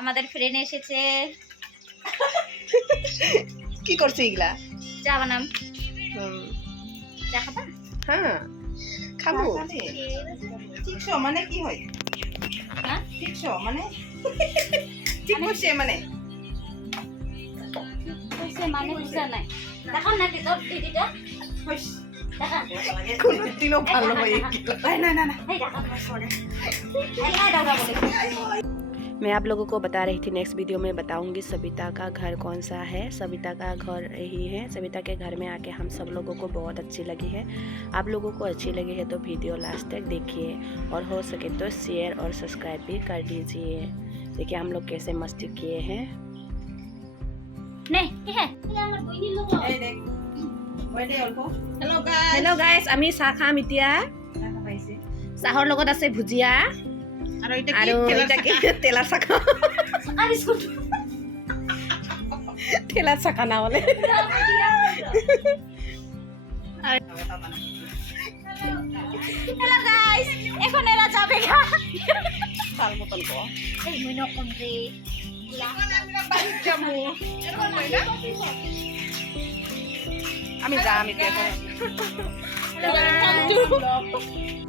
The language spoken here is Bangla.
আমাদের ফ্রেন্ড এসেছে। কি করছে এগুলা? চা বানাম। চা খাবা? হ্যাঁ খাবো। ঠিকছো মানে কি হয়? হ্যাঁ ঠিকছো মানে ঠিক করছে মানে কইছে মানে বুঝা নাই। দেখো না তোর দিদিটা হইস দেখা কোনোদিনও ভালো হয়ে গেল। না না না এই দেখা তোমার পরে এই না দাও বলে। मैं आप लोगों को बता रही थी नेक्स्ट वीडियो में बताऊंगी सविता का घर कौन सा है। सविता का घर यही है। सविता के घर में आके हम सब लोगों को बहुत अच्छी लगी है। आप लोगों को अच्छी लगी है तो वीडियो लास्ट तक देखिए और हो सके तो शेयर और सब्सक्राइब भी कर दीजिए। देखिए हम लोग कैसे मस्ती किए हैं। নে কি হে আমার বইনির লোক এই দেখ ওই দে অল্প হ্যালো গাইস हेलो गाइस আমি চাহ খাম এতিয়া। দেখা পাইছে চাহৰ লগত আছে ভুজিয়া আৰু এটা আৰু এটা কি তেলাৰ চাহ খাম। আর বিস্কুট তেলার চাহ খানা বলে। হ্যালো গাইস এখন এরা যাবে গা চাল মতন কো এই মইনো কম রে আমি যাম এতিয়া। Hello guys